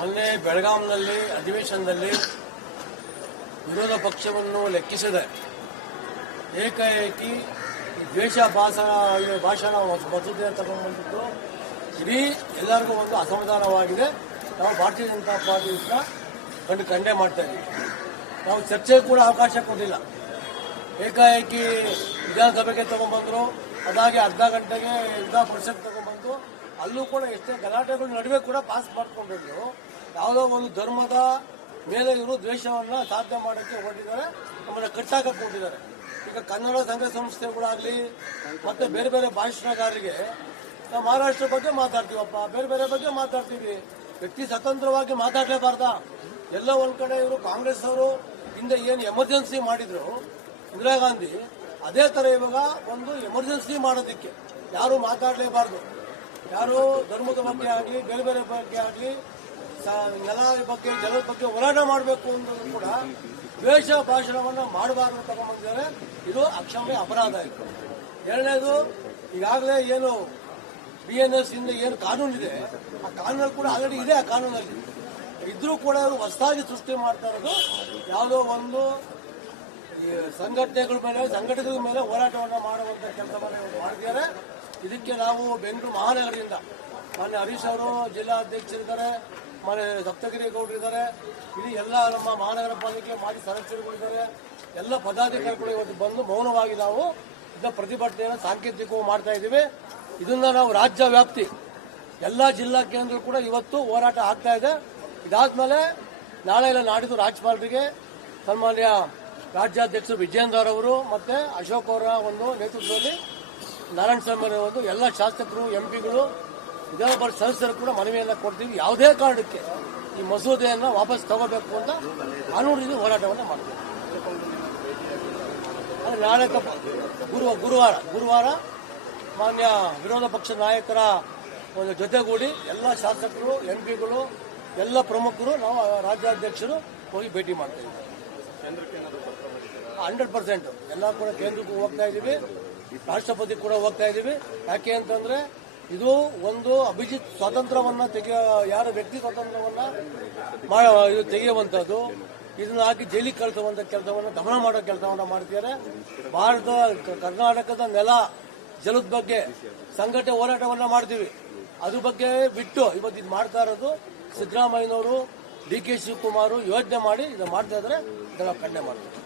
ಮೊನ್ನೆ ಬೆಳಗಾಂನಲ್ಲಿ ಅಧಿವೇಶನದಲ್ಲಿ ವಿರೋಧ ಪಕ್ಷವನ್ನು ಲೆಕ್ಕಿಸದೆ ಏಕಾಏಕಿ ದ್ವೇಷ ಭಾಷಣ ಮಸೂದೆ ತಗೊಂಡ್ಬಂದಿದ್ದು ಇಡೀ ಎಲ್ಲರಿಗೂ ಒಂದು ಅಸಮಾಧಾನವಾಗಿದೆ. ನಾವು ಭಾರತೀಯ ಜನತಾ ಪಾರ್ಟಿಯಿಂದ ಖಂಡನೆ ಮಾಡ್ತಾ ಇದ್ದೀವಿ. ನಾವು ಚರ್ಚೆಗೆ ಕೂಡ ಅವಕಾಶ ಕೊಟ್ಟಿಲ್ಲ. ಏಕಾಏಕಿ ವಿಧಾನಸಭೆಗೆ ತಗೊಂಡ್ಬಂದ್ರು, ಅದಾಗಿ ಅರ್ಧ ಗಂಟೆಗೆ ವಿಧಾನ ಪರಿಷತ್ ತಗೊಂಡ್ಬಂದು ಅಲ್ಲೂ ಕೂಡ ಎಷ್ಟೇ ಗಲಾಟೆಗಳ ನಡುವೆ ಕೂಡ ಪಾಸ್ ಮಾಡ್ಕೊಂಡಿದ್ರು. ಯಾವುದೋ ಒಂದು ಧರ್ಮದ ಮೇಲೆ ಇವರು ದ್ವೇಷವನ್ನ ಸಾಧನೆ ಮಾಡೋಕ್ಕೆ ಹೊರಟಿದ್ದಾರೆ, ನಮ್ಮನ್ನ ಕಟ್ಟಾಕಕ್ಕೆ ಹೊರಟಿದ್ದಾರೆ. ಈಗ ಕನ್ನಡ ಸಂಘ ಸಂಸ್ಥೆಗಳಾಗಲಿ ಮತ್ತೆ ಬೇರೆ ಬೇರೆ ಭಾಷಣಗಾರರಿಗೆ ನಾವು ಮಹಾರಾಷ್ಟ್ರ ಬಗ್ಗೆ ಮಾತಾಡ್ತೀವಪ್ಪ, ಬೇರೆ ಬೇರೆ ಬಗ್ಗೆ ಮಾತಾಡ್ತೀವಿ. ವ್ಯಕ್ತಿ ಸ್ವತಂತ್ರವಾಗಿ ಮಾತಾಡಲೇಬಾರ್ದ? ಎಲ್ಲ ಒಂದ್ ಕಡೆ ಇವರು ಕಾಂಗ್ರೆಸ್ ಅವರು ಹಿಂದೆ ಏನು ಎಮರ್ಜೆನ್ಸಿ ಮಾಡಿದ್ರು ಇಂದಿರಾ ಗಾಂಧಿ, ಅದೇ ತರ ಇವಾಗ ಒಂದು ಎಮರ್ಜೆನ್ಸಿ ಮಾಡೋದಕ್ಕೆ ಯಾರು ಮಾತಾಡಲೇಬಾರ್ದು. ಯಾರು ಧರ್ಮದ ಬಗ್ಗೆ ಆಗಲಿ ಬೇರೆ ಬೇರೆ ಬಗ್ಗೆ ಆಗಲಿ ನೆಲ ಬಗ್ಗೆ ಜನರ ಬಗ್ಗೆ ಹೋರಾಟ ಮಾಡಬೇಕು ಅನ್ನೋದು ಕೂಡ ದ್ವೇಷ ಭಾಷಣವನ್ನು ಮಾಡಬಾರ್ದು ತಗೊಂಡ್ಬಂದಿದ್ದಾರೆ. ಇದು ಅಕ್ಷಮ್ಯ ಅಪರಾಧ. ಇದು ಎರಡನೇದು, ಈಗಾಗಲೇ ಏನು BNS ಇಂದ ಏನು ಕಾನೂನಿದೆ ಆ ಕಾನೂನಲ್ಲಿ ಕೂಡ ಆಲ್ರೆಡಿ ಇದೆ. ಆ ಕಾನೂನಲ್ಲಿ ಇದ್ರೂ ಕೂಡ ಅವರು ಹೊಸದಾಗಿ ಸೃಷ್ಟಿ ಮಾಡ್ತಾ ಇರೋದು ಯಾವುದೋ ಒಂದು ಸಂಘಟನೆಗಳ ಮೇಲೆ ಹೋರಾಟವನ್ನು ಮಾಡುವಂತ ಕೆಲಸವನ್ನು ಮಾಡಿದ್ದಾರೆ. ಇದಕ್ಕೆ ನಾವು ಬೆಂಗಳೂರು ಮಹಾನಗರದಿಂದ ಮಾನ್ಯ ಹರೀಶ್ ಅವರು ಜಿಲ್ಲಾಧ್ಯಕ್ಷರಿದ್ದಾರೆ, ಮಾನ್ಯ ಸಪ್ತಗಿರಿ ಗೌಡರಿದ್ದಾರೆ, ಇಡೀ ಎಲ್ಲ ನಮ್ಮ ಮಹಾನಗರ ಪಾಲಿಕೆ ಮಾಜಿ ಸದಸ್ಯರುಗಳಿದ್ದಾರೆ, ಎಲ್ಲ ಪದಾಧಿಕಾರಿಗಳು ಇವತ್ತು ಬಂದು ಮೌನವಾಗಿ ನಾವು ಇದನ್ನ ಪ್ರತಿಭಟನೆಯನ್ನು ಸಾಂಕೇತಿಕವಾಗಿ ಮಾಡ್ತಾ ಇದ್ದೀವಿ. ಇದನ್ನ ನಾವು ರಾಜ್ಯ ವ್ಯಾಪ್ತಿ ಎಲ್ಲ ಜಿಲ್ಲಾ ಕೇಂದ್ರ ಕೂಡ ಇವತ್ತು ಹೋರಾಟ ಆಗ್ತಾ ಇದೆ. ಇದಾದ್ಮೇಲೆ ನಾಳೆ ಇಲ್ಲ ನಾಡಿದ್ದು ರಾಜ್ಯಪಾಲರಿಗೆ ಸನ್ಮಾನ್ಯ ರಾಜ್ಯಾಧ್ಯಕ್ಷರು ವಿಜೇಂದ್ರ ಅವರು ಮತ್ತೆ ಅಶೋಕ್ ಅವರ ಒಂದು ನೇತೃತ್ವದಲ್ಲಿ ನಾರಾಯಣ ಸ್ವಾಮಿ ಒಂದು ಎಲ್ಲ ಶಾಸಕರು ಎಂಪಿಗಳು ವಿಧಾನ ಪರಿಷತ್ ಸದಸ್ಯರು ಕೂಡ ಮನವಿಯನ್ನ ಕೊಡ್ತೀವಿ. ಯಾವುದೇ ಕಾರಣಕ್ಕೆ ಈ ಮಸೂದೆಯನ್ನ ವಾಪಸ್ ತಗೋಬೇಕು ಅಂತ ಕಾನೂನಿನ ಹೋರಾಟವನ್ನು ಮಾಡ್ತೀವಿ. ನಾಳೆ ಗುರುವಾರ ಮಾನ್ಯ ವಿರೋಧ ಪಕ್ಷ ನಾಯಕರ ಒಂದು ಜೊತೆಗೂಡಿ ಎಲ್ಲ ಶಾಸಕರು ಎಂಪಿಗಳು ಎಲ್ಲ ಪ್ರಮುಖರು ನಾವು ರಾಜ್ಯಾಧ್ಯಕ್ಷರು ಹೋಗಿ ಭೇಟಿ ಮಾಡ್ತಾ ಇದ್ದೀವಿ. 100% ಎಲ್ಲ ಕೂಡ ಕೇಂದ್ರಕ್ಕೂ ಹೋಗ್ತಾ ಇದ್ದೀವಿ, ರಾಷ್ಟ್ರಪತಿ ಕೂಡ ಹೋಗ್ತಾ ಇದ್ದೀವಿ. ಯಾಕೆ ಅಂತಂದ್ರೆ ಇದು ಒಂದು ಅಭಿಜಿತ್ ಸ್ವಾತಂತ್ರ್ಯವನ್ನ ಯಾರ ವ್ಯಕ್ತಿ ಸ್ವಾತಂತ್ರ್ಯವನ್ನ ತೆಗೆಯುವಂತದ್ದು, ಇದನ್ನ ಹಾಕಿ ಜೈಲಿಗೆ ಕಳಿಸುವಂತ ಕೆಲಸವನ್ನ ದಮನ ಮಾಡೋ ಕೆಲಸವನ್ನ ಮಾಡ್ತಿದ್ದಾರೆ. ಕರ್ನಾಟಕದ ನೆಲ ಜಲದ ಬಗ್ಗೆ ಸಂಘಟನೆ ಹೋರಾಟವನ್ನ ಮಾಡ್ತೀವಿ. ಅದ್ರ ಬಗ್ಗೆ ಬಿಟ್ಟು ಇವತ್ತು ಇದು ಮಾಡ್ತಾ ಇರೋದು ಸಿದ್ದರಾಮಯ್ಯನವರು, DK ಶಿವಕುಮಾರ್ ಯೋಜನೆ ಮಾಡಿ ಇದನ್ನ ಮಾಡ್ತಾ ಇದ್ರೆ ಇದನ್ನ ಖಂಡನೆ ಮಾಡ್ತೀವಿ.